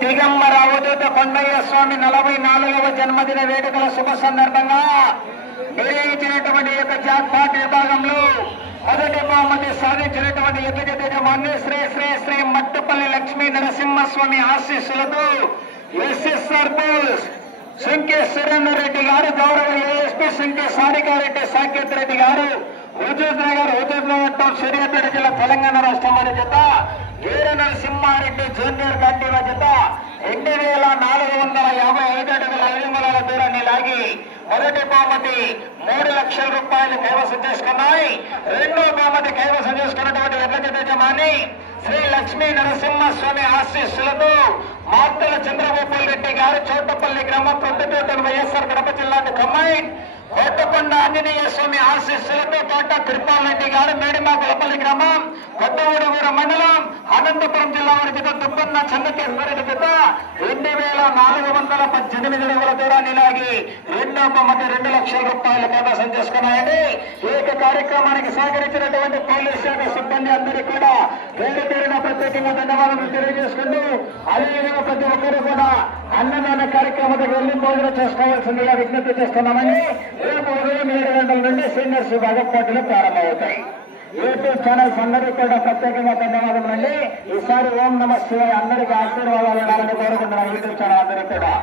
దిగంబర అవధూత కొండయ్య స్వామి 44వ జన్మదిన వేడుకల శుభ సందర్భంగా నిర్వహించినటువంటి యొక్క జాక్పాట్ విభాగంలో మొదటి బహుమతి సాధించినటువంటి ఎదుటి యజమాని శ్రీ శ్రీ శ్రీ మట్టుపల్లి లక్ష్మీ నరసింహస్వామి ఆశీస్సులతో ఎస్ఎస్ఆర్ బోస్ సుంకే సురేందర్ రెడ్డి గారు, గౌరవ ఏఎస్పీ సుంకే సారికారెడ్డి సాకేత్ రెడ్డి గారు, హుజూర్ నగర్ టౌన్ సూర్యాపేట జిల్లా తెలంగాణ రాష్ట్రం వారి జత, వీర నరసింహారెడ్డి జూనియర్ గండివ జత 2455 అడుగుల 5 అంగుళాల దూరాన్ని లాగి మొదటి బహుమతి 3 లక్షల రూపాయలు కైవసం చేసుకున్నాయి. రెండో బహుమతి కైవసం చేసుకున్నటువంటి ఎడ్ల జత యజమాని శ్రీ లక్ష్మీ నరసింహస్వామి ఆశీస్సులతో మార్తల చంద్రగోపాల్ రెడ్డి గారు, చోటపల్లి గ్రామం, ప్రొద్దుటూరు, వైఎస్ఆర్ కడప జిల్లా కమ్మాయి, కోటకొండ ఆంజనేయ స్వామి ఆశీస్సులతో తోట తిరుపాలరెడ్డి గారు, మేడిమాకులపల్లి గ్రామం, కొత్తగూడెగూడ మండలం, అనంతపురం జిల్లా వారి జత దుబ్బన్న చంద్రకేశ్వరరెడ్డి జత 2418 అడుగుల దూరాన్ని లాగి రెండో బహుమతి 2 లక్షల రూపాయలు కైవసం చేసుకున్నాయని ఏక కార్యక్రమానికి సహకరించినటువంటి పోలీస్ శాఖ సిబ్బంది అందరికీ కూడా పేరు పేరున ప్రత్యేకంగా ధన్యవాదాలు తెలియజేసుకుంటూ, అదేవిధంగా ప్రతి ఒక్కరు కూడా అన్నదాన కార్యక్రమానికి వెళ్లి భోజనం చేసుకోవాల్సిందిగా విజ్ఞప్తి చేస్తున్నామని. రేపు ఉదయం 7 గంటల నుండి సీనియర్స్ విభాగం పోటీలు ప్రారంభమవుతాయి. యూట్యూబ్ ఛానల్స్ అందరికీ కూడా ప్రత్యేకంగా ధన్యవాదాలు అండి. ఈసారి ఓం నమ శివాయ అందరికీ ఆశీర్వాదాలు ఉండాలని కోరుకుంటున్నాం. యూట్యూబ్ ఛానల్ అందరికీ కూడా